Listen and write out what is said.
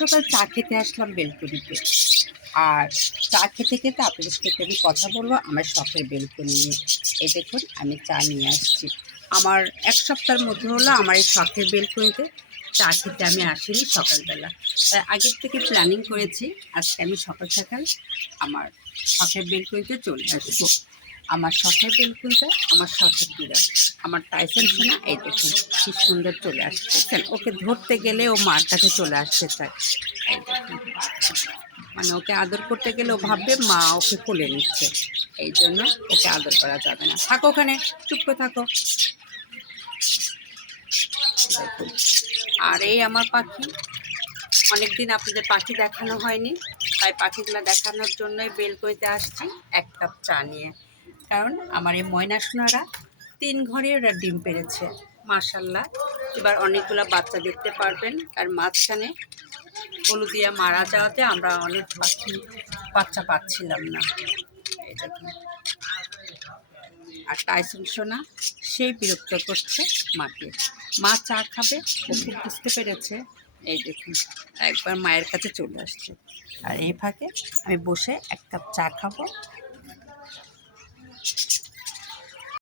সকাল চা খেতে আসলাম বেলকনিতে। আর চা খেতে খেতে আপনাদের সাথে আমি কথা বলবো আমার শখের বেলকনি নিয়ে। এই দেখুন আমি চা নিয়ে আসছি। আমার ১ সপ্তাহের মধ্যে হলো আমার এই শখের বেলকনিতে চা খেতে আমি আসিনি সকালবেলা। আগের থেকে প্ল্যানিং করেছি আজকে আমি সকাল সকাল আমার শখের বেলকনিতে চলে আসবো। আমার শখের বেলকনিতে আমার শখের বিড়াল, আমার টাইসন সোনা এই দেখুন কি সুন্দর চলে আসছে। দেখছেন? ওকে ধরতে গেলে ও মার কাছে চলে আসতে চায়। এই দেখুন, মানে ওকে আদর করতে গেলে ও ভাববে মা ওকে কোলে নিচ্ছে। এই জন্য ওকে আদর করা যাবে না। থাকো ওখানে, চুপ করে থাকো। দেখুন, আর এই আমার পাখি, অনেকদিন আপনাদের পাখি দেখানো হয়নি, তাই পাখিগুলো দেখানোর জন্যই বেলকনিতে আসছি ১ কাপ চা নিয়ে। কারণ আমার এই ময়না সোনারা ৩ ঘরে ওরা ডিম পেড়েছে মাশাআল্লাহ। এবার অনেকগুলো বাচ্চা দেখতে পারবেন। আর মাঝখানে হলুদিয়া মারা যাওয়াতে আমরা অনেক পাখি বাচ্চা পাচ্ছিলাম না। এই দেখুন, আর টাইসন সোনা সেই বিরক্ত করছে মাকে। মা চা খাবে, ও খুব বুঝতে পেরেছে। এই দেখুন একবার মায়ের কাছে চলে আসছে। আর এই ফাঁকে আমি বসে ১ কাপ চা খাবো